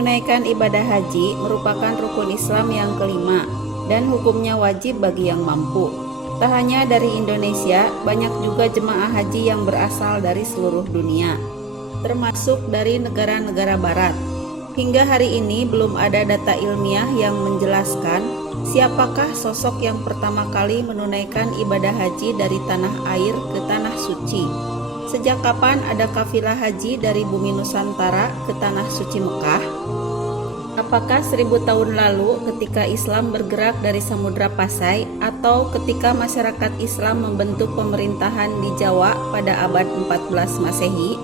Menunaikan ibadah haji merupakan rukun Islam yang kelima dan hukumnya wajib bagi yang mampu. Tak hanya dari Indonesia, banyak juga jemaah haji yang berasal dari seluruh dunia, termasuk dari negara-negara barat. Hingga hari ini belum ada data ilmiah yang menjelaskan siapakah sosok yang pertama kali menunaikan ibadah haji dari tanah air ke tanah suci. Sejak kapan ada kafilah haji dari bumi Nusantara ke tanah suci Mekah? Apakah 1000 tahun lalu ketika Islam bergerak dari Samudra Pasai atau ketika masyarakat Islam membentuk pemerintahan di Jawa pada abad 14 Masehi?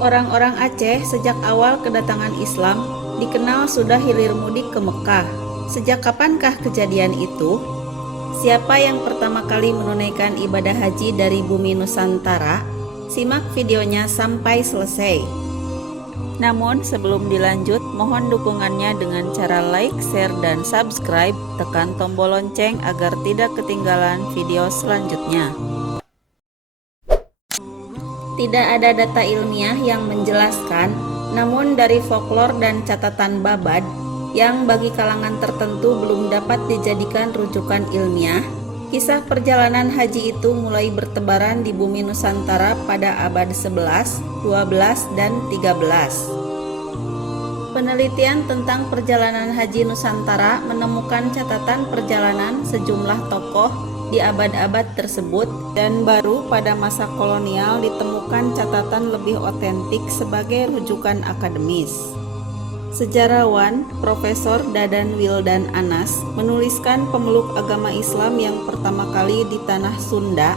Orang-orang Aceh sejak awal kedatangan Islam dikenal sudah hilir mudik ke Mekah. Sejak kapankah kejadian itu? Siapa yang pertama kali menunaikan ibadah haji dari bumi Nusantara? Simak videonya sampai selesai. Namun sebelum dilanjut, mohon dukungannya dengan cara like, share, dan subscribe. Tekan tombol lonceng agar tidak ketinggalan video selanjutnya. Tidak ada data ilmiah yang menjelaskan, namun dari folklore dan catatan Babad yang bagi kalangan tertentu belum dapat dijadikan rujukan ilmiah, kisah perjalanan haji itu mulai bertebaran di bumi Nusantara pada abad 11, 12, dan 13. Penelitian tentang perjalanan haji Nusantara menemukan catatan perjalanan sejumlah tokoh di abad-abad tersebut, dan baru pada masa kolonial ditemukan catatan lebih otentik sebagai rujukan akademis. Sejarawan Profesor Dadan Wildan Anas menuliskan pemeluk agama Islam yang pertama kali di tanah Sunda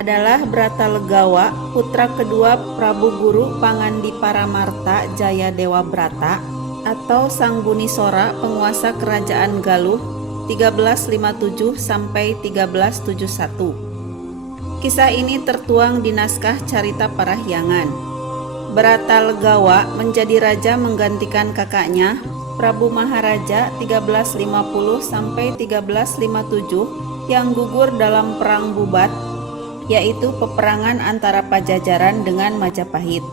adalah Bratalegawa, putra kedua Prabu Guru Pangandiparamarta Jaya Dewa Brata atau Sang Bunisora, penguasa kerajaan Galuh 1357 sampai 1371. Kisah ini tertuang di naskah Carita Parahyangan. Bratalegawa menjadi raja menggantikan kakaknya Prabu Maharaja 1350 sampai 1357 yang gugur dalam perang Bubat, yaitu peperangan antara Pajajaran dengan Majapahit.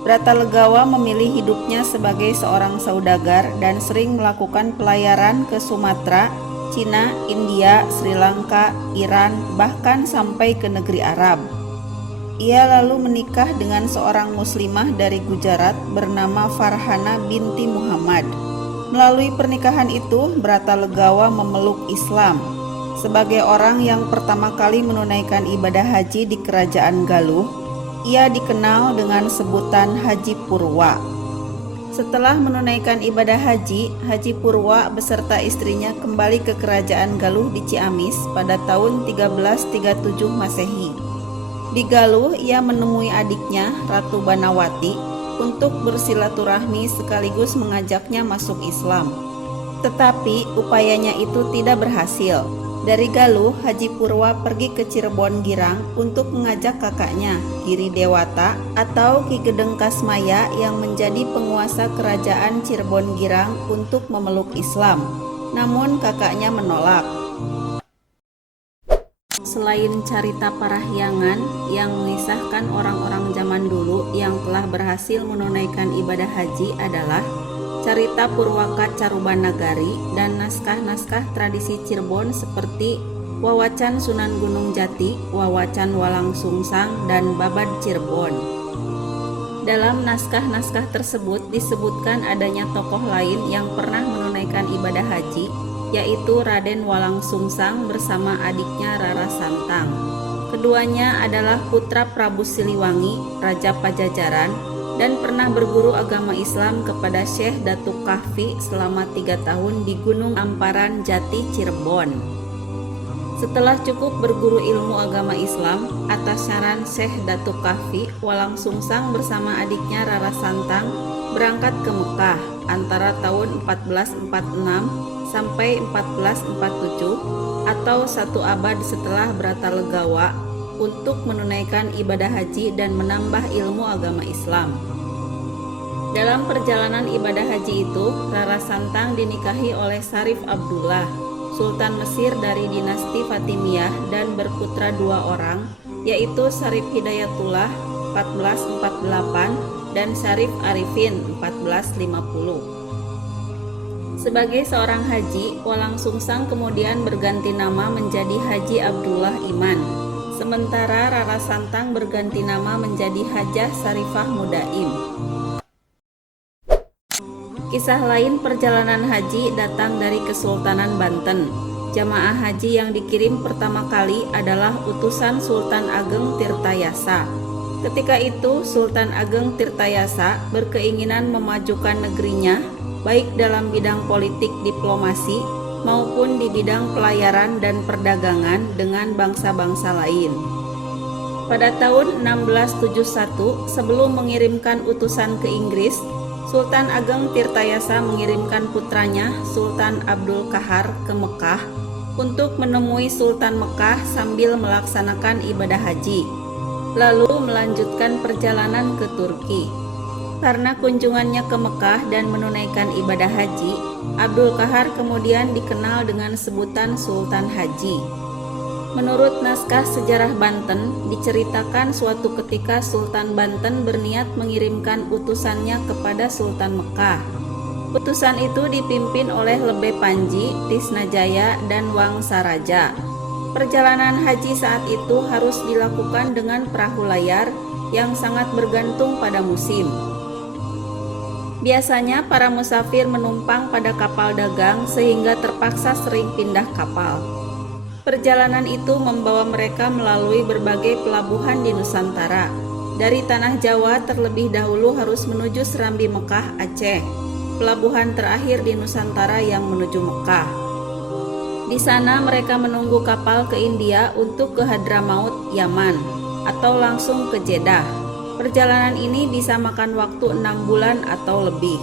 Bratalegawa memilih hidupnya sebagai seorang saudagar dan sering melakukan pelayaran ke Sumatera, Cina, India, Sri Lanka, Iran, bahkan sampai ke negeri Arab. Ia lalu menikah dengan seorang muslimah dari Gujarat bernama Farhana binti Muhammad. Melalui pernikahan itu, Bratalegawa memeluk Islam. Sebagai orang yang pertama kali menunaikan ibadah haji di kerajaan Galuh, ia dikenal dengan sebutan Haji Purwa. Setelah menunaikan ibadah haji, Haji Purwa beserta istrinya kembali ke kerajaan Galuh di Ciamis pada tahun 1337 Masehi. Di Galuh, ia menemui adiknya Ratu Banawati untuk bersilaturahmi sekaligus mengajaknya masuk Islam. Tetapi upayanya itu tidak berhasil. Dari Galuh, Haji Purwa pergi ke Cirebon Girang untuk mengajak kakaknya, Giri Dewata atau Ki Gedeng Kasmaya yang menjadi penguasa kerajaan Cirebon Girang untuk memeluk Islam. Namun kakaknya menolak. Selain Carita Parahyangan yang mengisahkan orang-orang zaman dulu yang telah berhasil menunaikan ibadah haji adalah Carita Purwaka Carubanagari dan naskah-naskah tradisi Cirebon seperti Wawacan Sunan Gunung Jati, Wawacan Walang Sungsang, dan Babad Cirebon. Dalam naskah-naskah tersebut disebutkan adanya tokoh lain yang pernah menunaikan ibadah haji, yaitu Raden Walang Sungsang bersama adiknya Rara Santang. Keduanya adalah putra Prabu Siliwangi, Raja Pajajaran, dan pernah berguru agama Islam kepada Syekh Datuk Kahfi selama 3 tahun di Gunung Amparan Jati, Cirebon. Setelah cukup berguru ilmu agama Islam, atas saran Syekh Datuk Kahfi, Walang Sungsang bersama adiknya Rara Santang berangkat ke Mekah antara tahun 1446 sampai 1447 atau 1 abad setelah Bratalegawa untuk menunaikan ibadah haji dan menambah ilmu agama Islam. Dalam perjalanan ibadah haji itu, Rara Santang dinikahi oleh Syarif Abdullah, Sultan Mesir dari dinasti Fatimiyah, dan berputra 2 orang, yaitu Syarif Hidayatullah 1448 dan Syarif Arifin 1450. Sebagai seorang haji, Walang Sungsang kemudian berganti nama menjadi Haji Abdullah Iman, sementara Rara Santang berganti nama menjadi Hajah Sarifah Mudaim. Kisah lain perjalanan haji datang dari Kesultanan Banten. Jamaah haji yang dikirim pertama kali adalah utusan Sultan Ageng Tirtayasa. Ketika itu, Sultan Ageng Tirtayasa berkeinginan memajukan negerinya baik dalam bidang politik diplomasi maupun di bidang pelayaran dan perdagangan dengan bangsa-bangsa lain. Pada tahun 1671, sebelum mengirimkan utusan ke Inggris, Sultan Ageng Tirtayasa mengirimkan putranya Sultan Abdul Qahar ke Mekah untuk menemui Sultan Mekah sambil melaksanakan ibadah haji, lalu melanjutkan perjalanan ke Turki. Karena kunjungannya ke Mekah dan menunaikan ibadah haji, Abdul Qahar kemudian dikenal dengan sebutan Sultan Haji. Menurut naskah sejarah Banten, diceritakan suatu ketika Sultan Banten berniat mengirimkan utusannya kepada Sultan Mekah. Utusan itu dipimpin oleh Lebe Panji, Tisnajaya, dan Wang Saraja. Perjalanan haji saat itu harus dilakukan dengan perahu layar yang sangat bergantung pada musim. Biasanya para musafir menumpang pada kapal dagang sehingga terpaksa sering pindah kapal. Perjalanan itu membawa mereka melalui berbagai pelabuhan di Nusantara. Dari tanah Jawa terlebih dahulu harus menuju Serambi Mekah, Aceh, pelabuhan terakhir di Nusantara yang menuju Mekah. Di sana mereka menunggu kapal ke India untuk ke Hadramaut, Yaman, atau langsung ke Jeddah. Perjalanan ini bisa makan waktu 6 bulan atau lebih.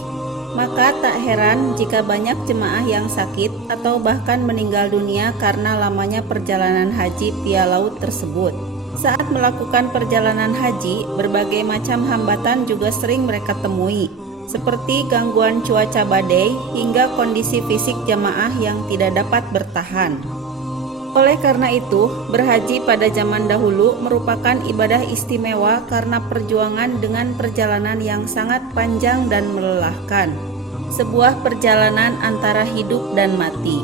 Maka tak heran jika banyak jemaah yang sakit atau bahkan meninggal dunia karena lamanya perjalanan haji via laut tersebut. Saat melakukan perjalanan haji, berbagai macam hambatan juga sering mereka temui, seperti gangguan cuaca badai hingga kondisi fisik jamaah yang tidak dapat bertahan. Oleh karena itu, berhaji pada zaman dahulu merupakan ibadah istimewa karena perjuangan dengan perjalanan yang sangat panjang dan melelahkan. Sebuah perjalanan antara hidup dan mati.